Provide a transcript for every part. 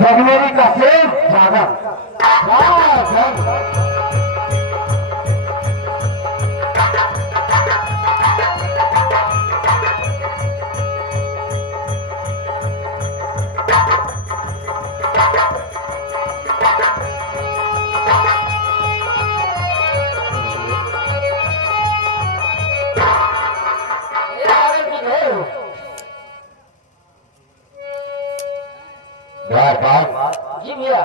जगमेरी का प्रेम जागा। जी भैया,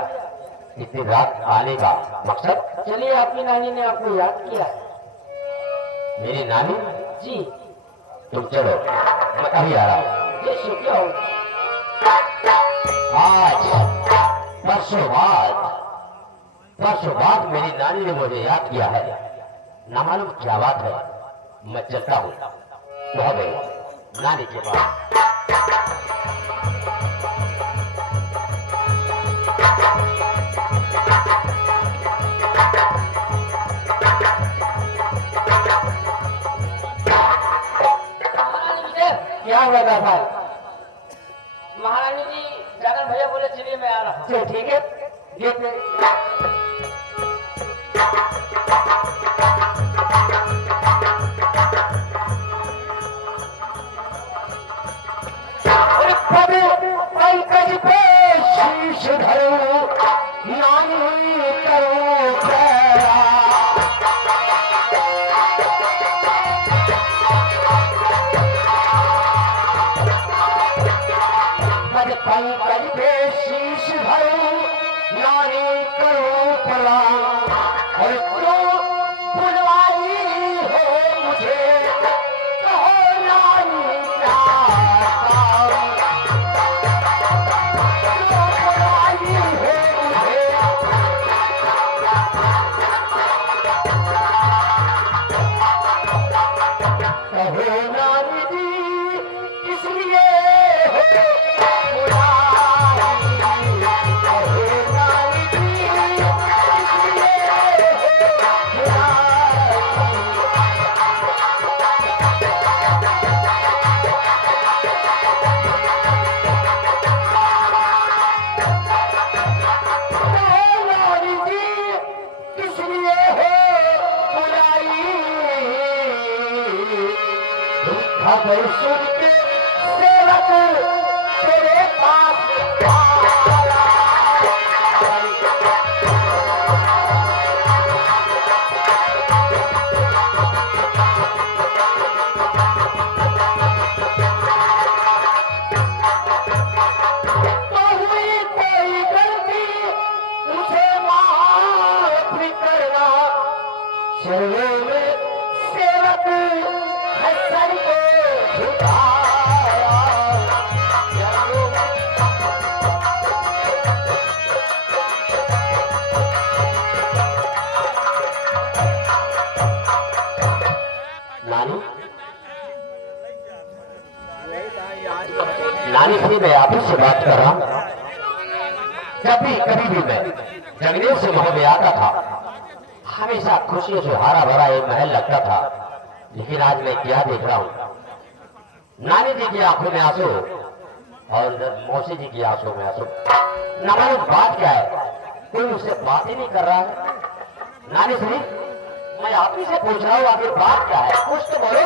इतनी रात आने का मकसद? चलिए आपकी नानी ने आपको याद किया। मेरी नानी? जी तुम चलो, मैं अभी आ रहा हूँ। ये शुक्रिया हो। आज परसों बाद मेरी नानी ने मुझे याद किया है। ना मालूम क्या बात है। मैं चलता हूँ बहुत गई नानी के पास। क्या हुआ था? महारानी जी जाकर भैया बोले चलिए मैं आ रहा हूँ। चलो ठीक है, पंकज पे शीश धरो, नानी करो खैरा। पंकज पे शीश धरो, नानी करो प्रणाम। और तो बुलवाई हो मुझे, कहो नानी प्यार का। तो बुलवाई हो मुझे, कहो नानी जी इसलिए हो सुन के सेवक तेरे पास आया। तो हुई कोई गलती उसे माफ करना। शर्मों में सेवक हसन को नानी से मैं आप से बात कर रहा हूँ। जब भी कभी भी मैं जंगलों से वहां में आता था, हमेशा खुशियों से हरा भरा एक महल लगता था। लेकिन आज मैं क्या देख रहा हूँ, नानी जी की आंखों में आंसू और मौसी जी की आंखों में आंसू। न मालूम बात क्या है, कोई उससे बात ही नहीं कर रहा है। नानी जी, मैं आप ही से पूछ रहा हूँ, आखिर बात क्या है, कुछ तो बोलो।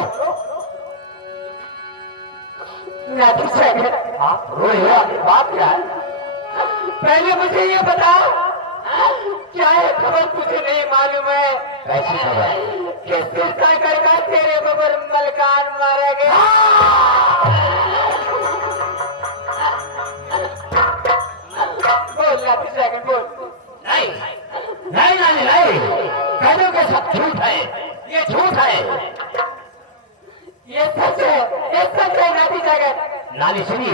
आप रो रहे हो, आखिर बात क्या है? पहले मुझे ये बता, क्या है खबर तुझे नहीं मालूम है? कैसी खबर? किस कर तेरे बबर मलकान मारा गया। बोल ना, सेकंड बोल। नहीं नहीं नहीं नहीं, कहने के सब झूठ है, ये झूठ है। ये सच है नाती जगत। नानी सुनी,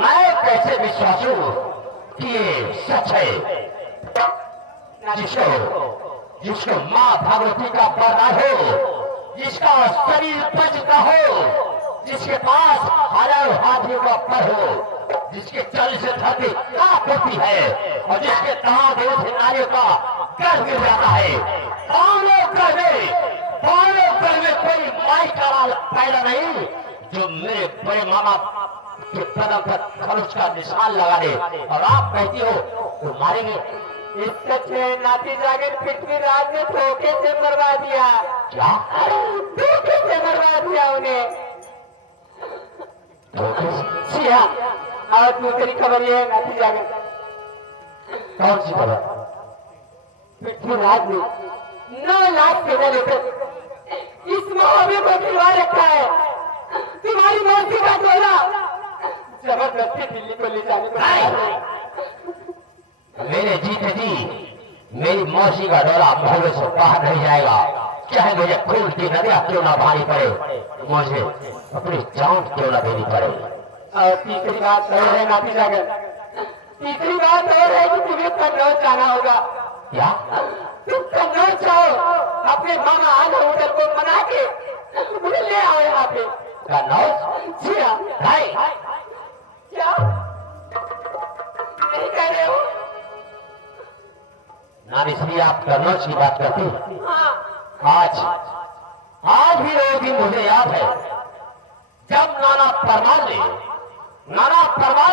मैं कैसे विश्वास हूँ कि ये सच है? जिसको माँ भगवती का पर्दा हो, जिसका शरीर बचता हो, जिसके पास हजारों हाथियों का पर हो, जिसके चल से धरती कांप होती है और जिसके तमाम देव से नारियों का गर्भ गिर जाता है। पांडव घर में कोई माई का लाल पैदा नहीं जो मेरे बड़े मामा कि कदम पर खरोच का निशान लगा दे और आप कहती हो तो मारेंगे। इससे अच्छे नाती जाकर पृथ्वीराज ने धोखे से मरवा दिया। क्या धोखे से मरवा दिया उन्हें। धोखे से? जी हाँ। और दूसरी खबर ये है नाती जाकर, कौन सी खबर? पृथ्वीराज ने 9 लाख सेना लेकर इस मुहावरे को खिलवा रखा है। तुम्हारी मौसी का डोला जबरदस्ती दिल्ली को ले जाने को तैयार है। मेरे जीते जी मेरी मौसी का डोला मुहर्रे से बाहर नहीं जाएगा, चाहे मुझे खून की नदियां क्यों ना बहानी पड़े, मुझे अपनी जान क्यों ना देनी पड़े। और तीसरी बात और है नाती जाकर, तीसरी बात और है कि तुम्हें कन्नौज जाना होगा। क्या? तुम कन्नौज जाओ, अपने मामा आना होटल को मना के उन्हें ले आओ यहाँ पे। कन्नौज? जी हाँ। नहीं, क्या नहीं कह रहे हो? नानी श्री आप कन्नौज की बात करती हैं? हाँ। आज आज भी वो दिन मुझे याद है जब नाना परमाल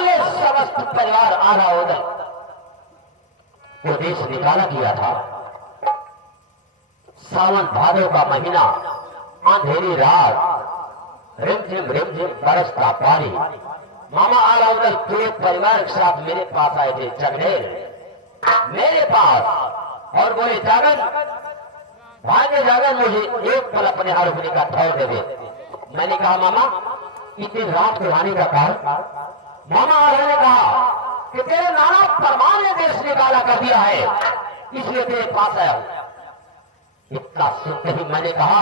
ने समस्त परिवार आधा उधर वो देश निकाला किया था। सावन भादों का महीना, अंधेरी रात, रिमझिम बरसता पानी। मामा आलाउदल पूरे परिवार के साथ मेरे पास आए थे जगनेर मेरे पास, और बोले जागन भाग्य जागन मुझे एक पल अपने आरोपी का ठौर दे दे। मैंने कहा मामा इतनी रात को आने का कारण? मामा आला ने कहा कि तेरे नाना परमार ने देश निकाला कर दिया है, इसलिए तेरे पास आया हूं। इतना सुनते ही मैंने कहा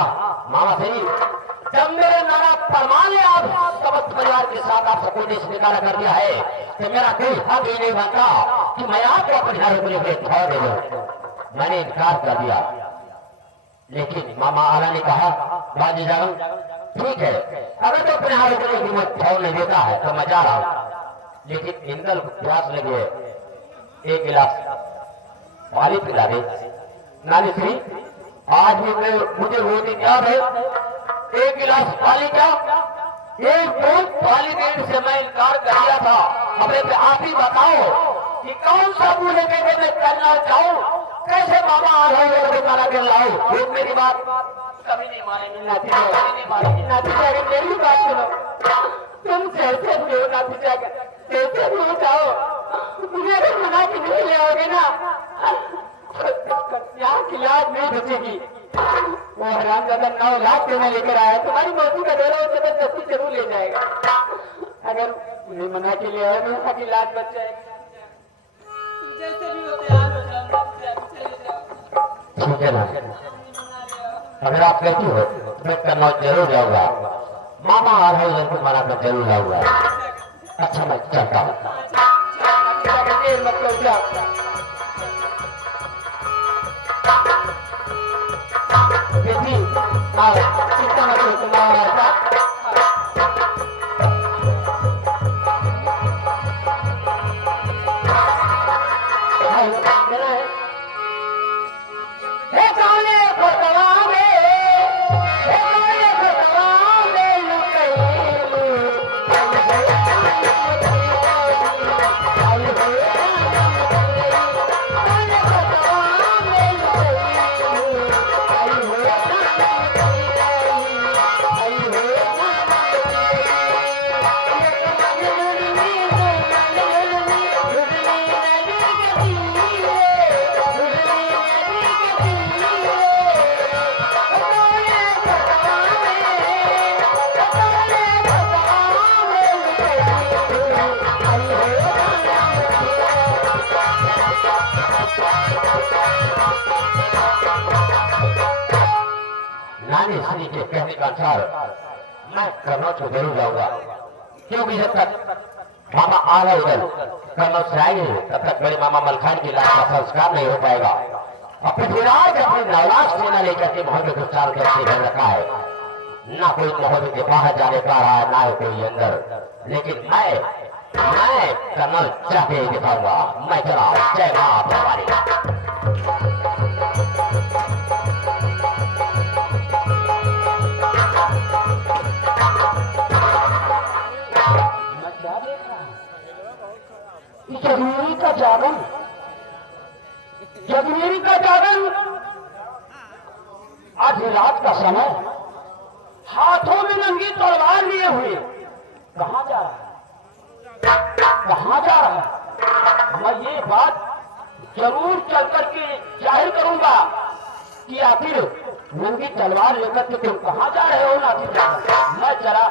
मामा सही, जब मेरे नाना परमार ने आप समस्त परिवार के साथ आप सबको देश निकाला कर दिया है तो मेरा कोई हक ही नहीं बनता कि मैं आपको अपने आरोपी के ठौर दे दूं। मैंने इनकार कर दिया, लेकिन मामा आला ने कहा बाजी जागन ठीक है, अगर तो अपने हाथ की कीमत ठौर नहीं देता है तो मैं जा रहा हूं, लेकिन इंदल को प्यास लगी है, एक गिलास पानी पिला दे। नानी श्री आज भी मुझे वो दिन याद है, एक गिलास पानी क्या, एक बूंद पानी देने से मैं इनकार कर दिया था। हमें पे आप ही बताओ कि कौन सा बूढ़े बेटे में करना चाहूं, कैसे मामा आ रहे हो माला कर लाओ। एक मेरी बात कभी नहीं मानेंगे नाती जाकर, नाती जाकर मेरी बात सुनो। तुम जैसे भी हो नाती जाकर, जैसे भी हो जाओ, मुझे अगर मना के नहीं ले आओगे ना यहाँ की लाज नहीं बचेगी। वो हरामजादा 9 लाख सेना लेकर आया, तुम्हारी मौसी का डोला वो जबरदस्ती जरूर ले जाएगा। अगर उन्हें मना के ले आए तो यहाँ की लाज बच जाएगी। जैसे भी हो तैयार हो जाओ, चले जाओ। ठीक है ना, अगर आप कहती हो तो मैं कन्नौज जरूर जाऊंगा, मामा आ रहे हैं तो मना कर जरूर जाऊंगा। अच्छा मैं चलता हूँ। मतलब बेटी आओ, चिंता मत करो, तुम्हारा नानी श्री के कहने का अनुसार मैं कन्नौज को जरूर जाऊंगा, क्योंकि जब तक मामा आ रहे उधर कन्नौज से आएंगे तब तक मेरे मामा मलखान की लाश का संस्कार नहीं हो पाएगा। और पृथ्वीराज अपनी 9 लाख सेना लेकर के मोहल्ले को चारों तरफ से घेर रखा है, ना कोई मोहल्ले के बाहर जाने पा रहा है, ना कोई अंदर। लेकिन मैं कन्नौज जाके ही दिखाऊंगा। मैं चला, जय मां भवानी। जगमेरी का जागन, जगमेरी का जागन, आधी रात का समय, हाथों में नंगी तलवार लिए हुए कहां जा रहा है, कहां जा रहा है? मैं ये बात जरूर चल करके जाहिर करूंगा कि आखिर नंगी तलवार लेकर के तुम कहां जा रहे हो नाती जागन? मैं जरा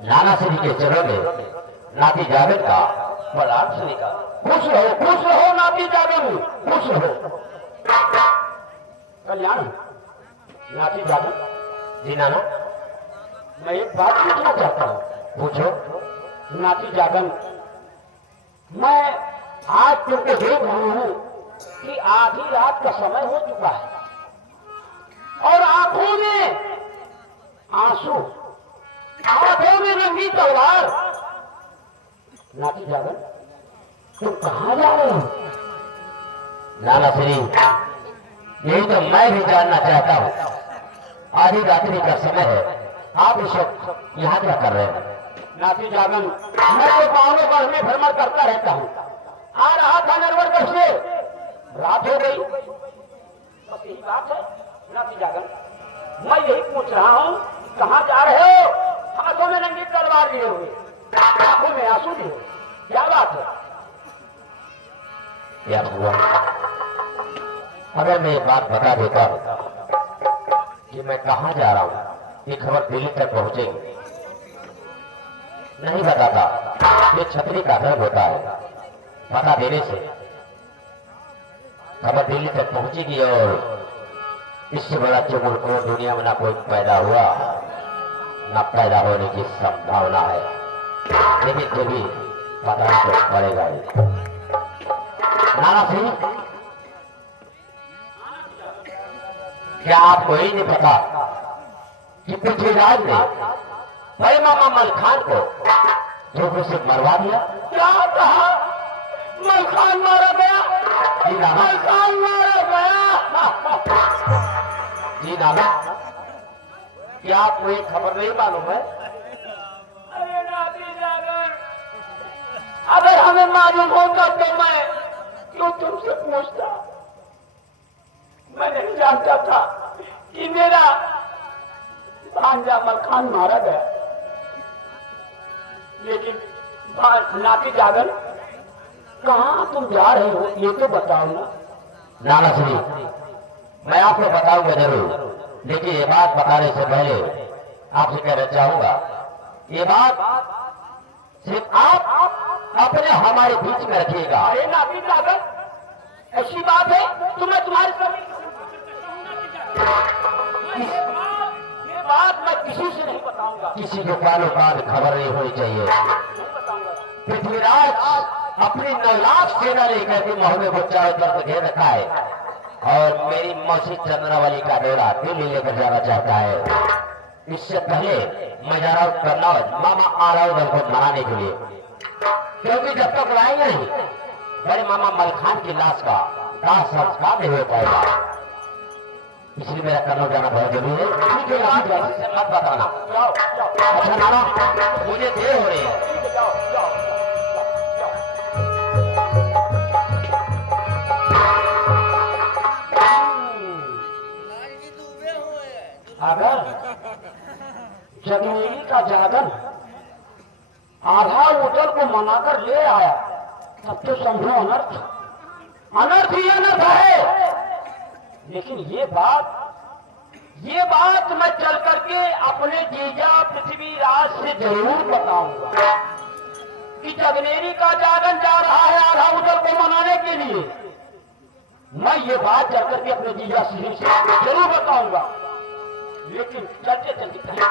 नाना श्री के चरणों में नाती जावेद का प्रणाम श्री का। खुश रहो नाती जावेद, खुश रहो। कल्याण नाती जागन, जी नाना, मैं एक बात पूछना चाहता हूँ। पूछो। नाती जागन, मैं आज तुमको देख रहा हूँ कि आधी रात का समय हो चुका है और आंखों में आंसू, हाथों में रंगी तलवार। नाती जागन, तुम कहां जा रहे हो? नाना श्री, यही तो मैं भी जानना चाहता हूँ। आधी रात्रि का समय है, आप इस वक्त यहाँ क्या कर रहे हैं? नाती जागन, मैं तो गांवों भर में भ्रमण करता रहता हूँ। आ रहा था नरवरगढ़ से, रात हो गई, बस यही बात है। नाती जागन, मैं यही पूछ रहा हूँ, कहाँ जा रहे हो? हाथों में नंगी तलवार लिए हुए, आंखों में आंसू लिए, क्या बात है? क्या हुआ? अगर मैं ये बात बता देता कि मैं कहाँ जा रहा हूँ, ये खबर दिल्ली तक पहुंचेगी। नहीं बताता, ये छतरी का दर्द होता है। बता देने से खबर दिल्ली तक पहुंचेगी और इससे बड़ा चुगल को दुनिया में ना कोई पैदा हुआ, ना पैदा होने की संभावना है। लेकिन फिर भी पता तो पड़ेगा ही। नाना सिंह, क्या आपको ही नहीं पता कि पृथ्वीराज ने बड़े मामा मलखान को धोखे से मरवा दिया? क्या कहा? मलखान मारा गया? जी नाना, मलखान मारा गया? जी नाना, क्या आपको ये खबर नहीं मालूम है? अरे नाती जागन, अगर हमें मालूम होता तो मैं क्यों तुमसे पूछता? मैं नहीं जानता था कि मेरा भांजा मलखान मारा गया। लेकिन नाती जागन, कहाँ तुम जा रहे हो ये तो बताओ ना। नाना श्री, मैं आपको बताऊंगा जरूर, लेकिन ये बात बताने से पहले आपसे कहना चाहूंगा, ये बात सिर्फ आप अपने हमारे बीच में रखिएगा। अरे नाती जागन, ऐसी बात है तो मैं तुम्हारी कमी, ये बात मैं किसी से नहीं बताऊंगा। किसी को कानो कान खबर नहीं होनी चाहिए। नहीं बताऊंगा। पृथ्वीराज अपनी 9 लाख सेना लेकर के महोदय को चारों तरफ घेर रखा है और मेरी मौसी चंद्रावली का दौरा दिल्ली लेकर जाना चाहता है। इससे पहले मैं जा रहा हूँ कन्नौज मामा आरावल को मनाने के लिए, क्योंकि जब तक लाएंगे नहीं बड़े मामा मलखान की लाश का दाह संस्कार नहीं हो पाएगा। इसलिए मेरा कन्नौज जाना बहुत जरूरी है। ठीक है, आप जाओ। इससे मत बताना। जाओ जाओ अच्छा नाना, मुझे देर हो रही है। ठीक है, जाओ जाओ अगर जगमेरी का जागन आधा होटल को मनाकर ले आया तब तो समझो अनर्थ, अनर्थ ही अनर्थ है। लेकिन ये बात मैं चल करके अपने जीजा पृथ्वीराज से जरूर बताऊंगा कि जगनेरी का जागन जा रहा है आधा होटल को मनाने के लिए। मैं ये बात चल करके अपने जीजा श्री से जरूर बताऊंगा। लेकिन चलते चलते कहीं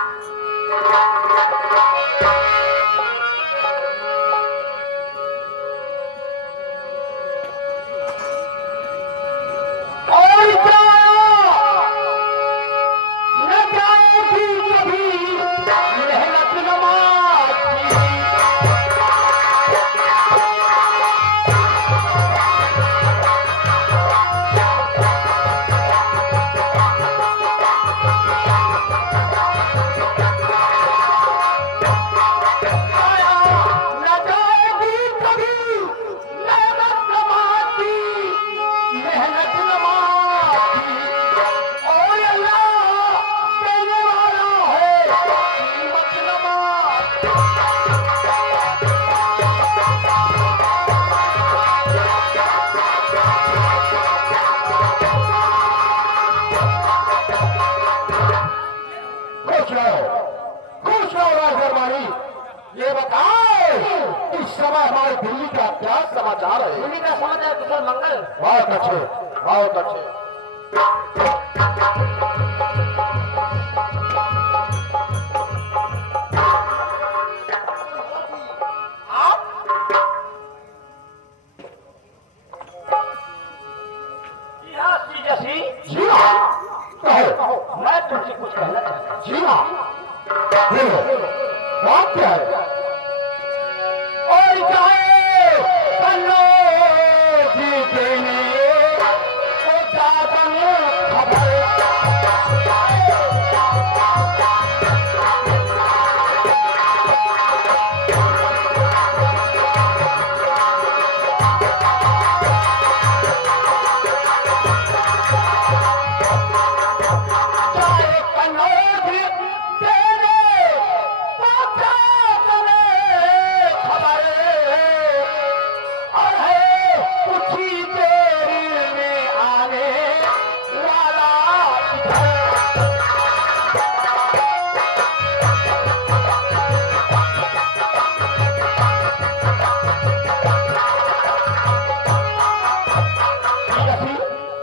खुश रहो राजदरबारी। ये बताओ इस समय हमारे दिल्ली का क्या समाचार है? दिल्ली का समाचार कुशल मंगल। बहुत अच्छे, बहुत अच्छे। जी हाँ, कहो। मैं तुमसे कुछ कहना चाहता हूँ। जी हाँ, बोलो, बात क्या है? और जाए कन्नो जी देने को जातन खबर। जाए कन्नो जी देने को जातन खबर। और है कुछ ही देर में आने वाला इधर।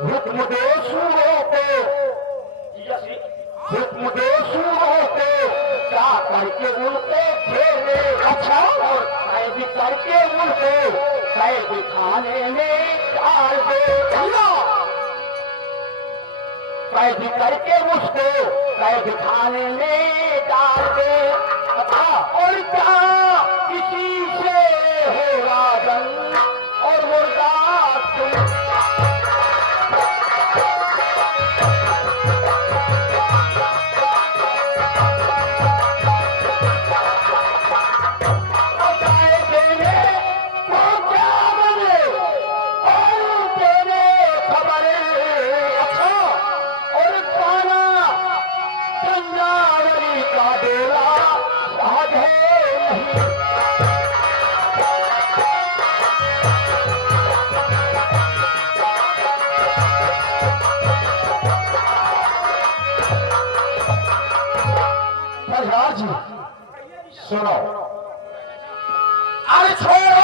हुक्म दे सूरों को, हुक्म दे सूरों को, क्या करके उनको खेले। अच्छा, और कैद करके उनको कैद खाने में डाल दे। कैद करके उसको कैद खाने में डाल दे। अच्छा, और क्या किसी से होगा जंग और मुर्दा तुम। जाए देने को क्या बने और देने खबर। अच्छा, और पाना चंद्रावली का डेरा साधे नहीं। सरदार जी सुनो। अरे छोड़ो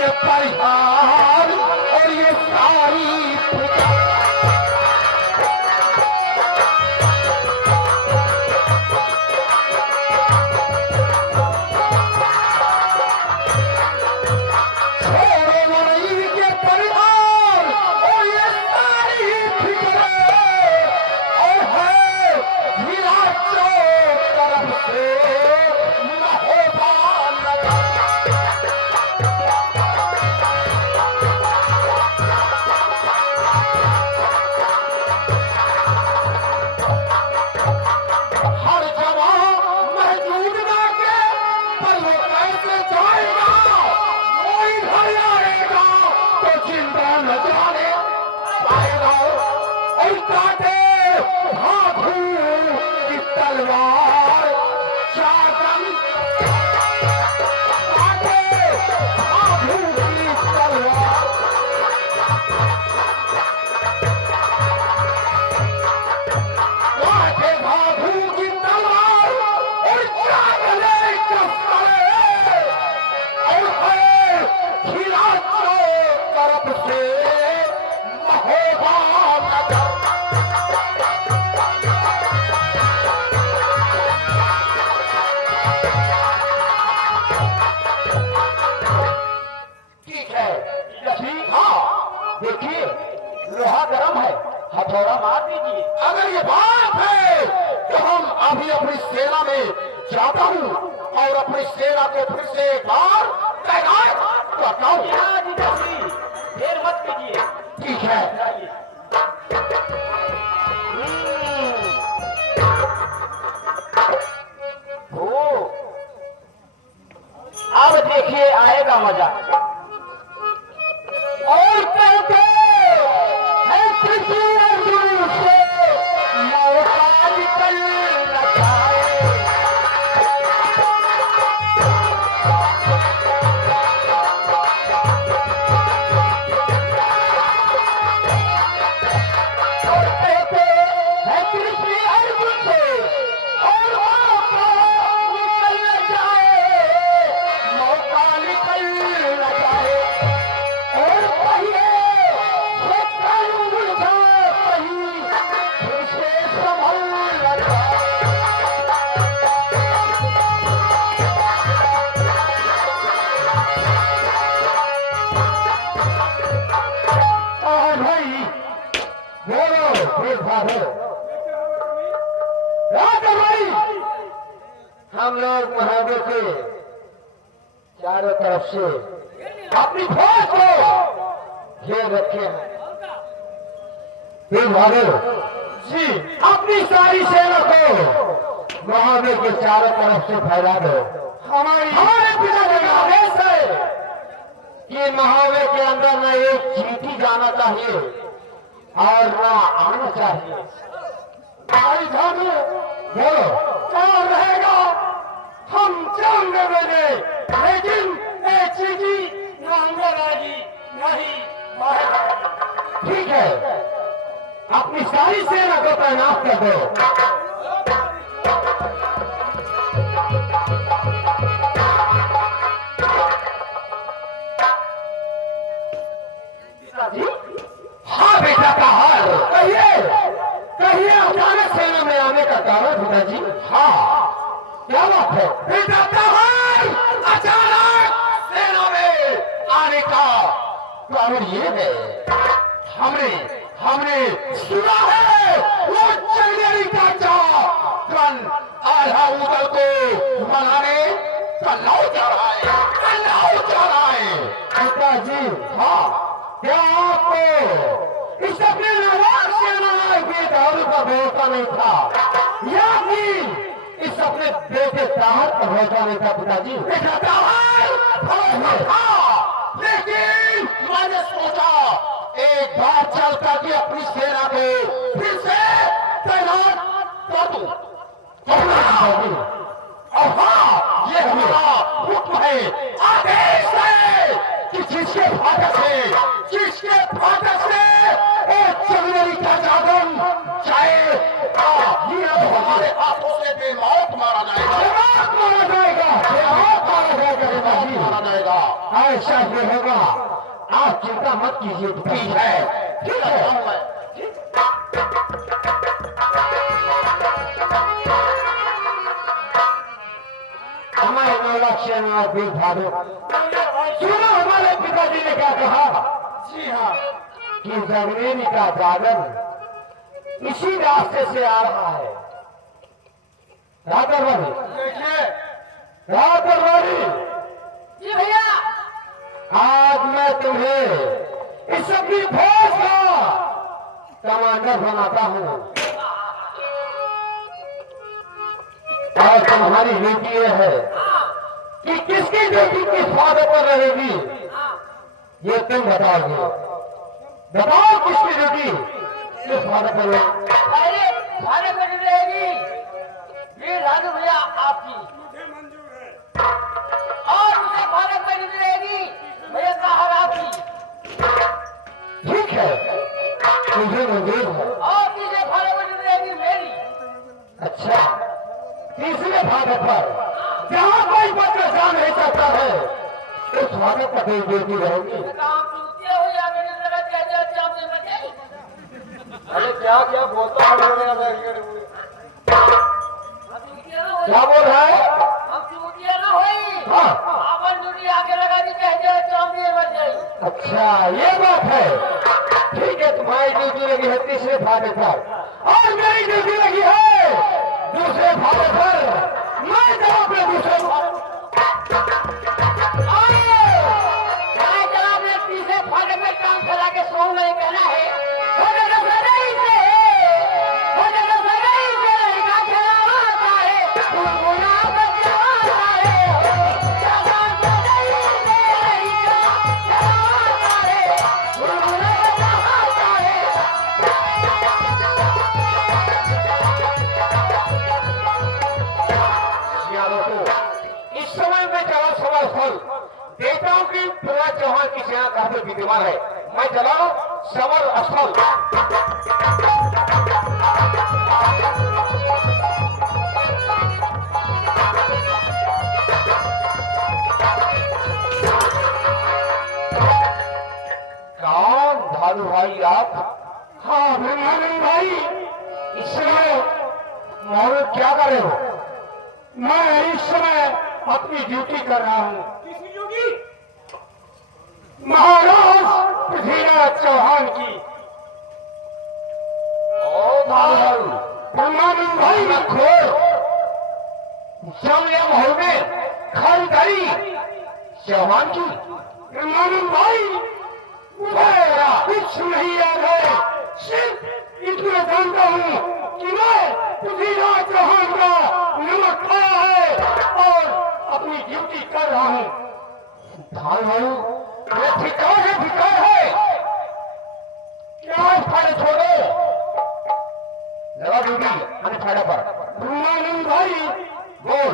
ये परिहार और ये सारी फिक्र। छोड़ो ये परिहार और ये सारी फिक्र। और है हीरा चौक तरफ से महोबा नगर। हर जगह मौजूद ना के पर वो कैसे जाएगा। कोई घर आएगा तो जिंदा न जाने पाएगा। और काटे हाथू की तलवार चादर। काटे हाथू की तलवार। काटे हाथू की तलवार और चादरे कस्तरे। और है खिला चौक तरफ से महोबा नगर। ठीक है, ठीक। हाँ, देखिए लोहा गर्म है, हथौड़ा मार दीजिए। अगर ये बात है तो हम अभी अपनी सेना में जाता हूँ और अपनी सेना को फिर से एक बार तैनात करता हूँ। हाँ जीजा श्री, देर मत कीजिए। ठीक है। जाइए। ओ, अब देखिए आएगा मजा। और कहते हैं किसी अर्जुन से मौका निकल न जाए। भाई बोलो फिर भाई हम लोग महादेव के चारों तरफ से अपनी फौज को घेर रखे हैं। फिर महादेव जी अपनी सारी सेना को महादेव के चारों तरफ से फैला दो। हमारे पिता के आदेश है कि महादेव के अंदर न एक चींटी जाना चाहिए और न आना चाहिए। भाई साहब बोलो क्या रहेगा? हम जान देंगे लेकिन एक चीटी न अंदर आएगी नहीं बाहर आएगी। ठीक है, अपनी सारी सेना को तैनात कर दो। हाँ बेटा का हाल कहिए कहिए, अचानक सेना में आने का कारण पिताजी? हाँ क्या बात है बेटा का हाल? अचानक सेना में आने का कारण ये है हमने सुना है वो चंदेरी का कल आधा उदल को मनाने कल्लाऊ जा रहा है, कल्लाऊ जा रहा है। पिताजी हाँ क्या आपको इस अपने नवाब सेना के दारू का भरोसा नहीं था या कि इस अपने बेटे ताहर का भरोसा नहीं था? पिताजी बेटा ताहर भरोसा था, लेकिन मैंने सोचा एक बार चल करके अपनी सेना को फिर से तैनात कर दूं। और हाँ ये हमारा हुक्म है, आदेश है कि जिसके फाटक से एक चंदेरी का जागन चाहे ये हमारे हाथों से बेमौत मारा जाएगा, मारा जाएगा। ऐसा ही होगा, आप चिंता मत कीजिए। ठीक है ठीक है। हमारे नौलख सेना और वीर भादो सुनो हमारे पिताजी ने क्या कहा? जी हाँ कि जगनेनी का जागरण इसी रास्ते से आ रहा है। रातरवाड़ी जी भैया, आज मैं तुम्हें इस अपनी फौज का कमांडर बनाता हूँ और तुम्हारी ड्यूटी ये है कि किसकी ड्यूटी किस फादे पर रहेगी ये तुम बताओगे। बताओ किसकी ड्यूटी किस फादे पर रहेगी? अरे भाड़े में रहेगी ये राजू भैया आपकी, और उसे भाड़े में रहेगी भैया ताहर आपकी। ठीक है मुझे मंजूर है। और तीसरे भाड़े में रहेगी मेरी। अच्छा तीसरे फादे पर जहाँ कोई बच्चा जा नहीं सकता है उस फादे पर कोई ड्यूटी रहेगी। काम चूतिया हुई या मेरी तरह क्या चाप से बचे। अरे क्या क्या बोलता है? क्या बोल रहा है? हम चूतिया ना हुई, हाँ अपन दुनिया आके लगा दी कहते चाप से बच गई। अच्छा ये बात है। ठीक है तुम्हारी ड्यूटी लगी है तीसरे फादे पर और मेरी ड्यूटी लगी है दूसरे फादे पर। मैं जब अपने दूसरे तीसरे फाड़े में काम करा के सो नहीं कहना है। इस समय में चला सवाल स्थल देवताओं की पृथ्वी चौहान की सेना काफी विद्यमान है। मैं चला सवर स्थल। कौन भालू भाई आप? हाँ ब्रह्मानंद भाई इस समय मौलूद क्या कर रहे हो? मैं इस समय अपनी ड्यूटी कर रहा हूँ। महाराज पृथ्वीराज चौहान की। ओ भाई ब्रह्मानंद भाई संयम हो में खरीदारी चौहान की। ब्रह्मानंद भाई मुझे कुछ नहीं याद है, सिर्फ इतना जानता हूँ कि मैं पृथ्वीराज चौहान का नमक खाया है और अपनी ड्यूटी कर रहा हूँ। भाई ये धिक्कार है क्या फाड़े छोड़ो लगा ड्यूटी मैंने फाड़ा पर। ब्रह्मानंद भाई बोल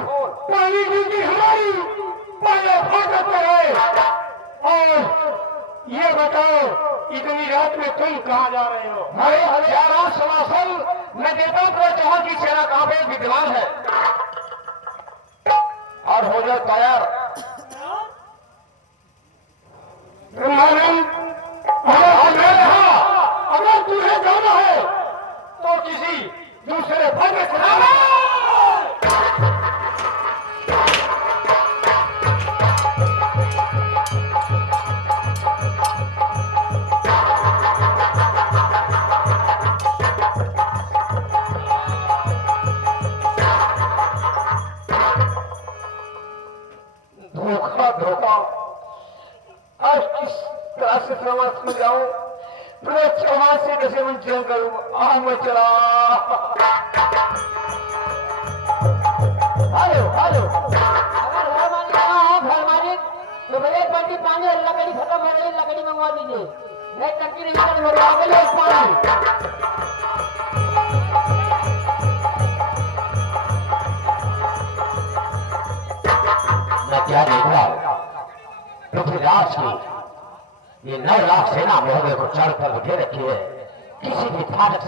पहली ड्यूटी हमारी पहले फाटक पर है, और ये बताओ इतनी रात में तुम कहाँ जा रहे हो? भाई हजारा समासन मैं देता हूँ तो चौहान की सेना कहाँ पे विद्यमान है और हो जाए तैयार। ब्रह्मानंद अगर तुम्हें जाना है तो किसी दूसरे भर में चला। धोखा धोखा आज किस तरह से समाज में जाऊं मैं चौहान से कैसे मैं जंग करूं। मैं चला हेलो हेलो, अगर घर मालिक कहाँ हो, घर मालिक तो भैया एक बाल्टी पानी और लकड़ी खत्म हो गई, लकड़ी मंगवा दीजिए। नहीं टंकी नहीं कर मरवा के लो पानी। मैं क्या देखा पृथ्वीराज की ये 9 लाख सेना महोदय को चढ़ कर उठे रखी है, किसी भी फाटक से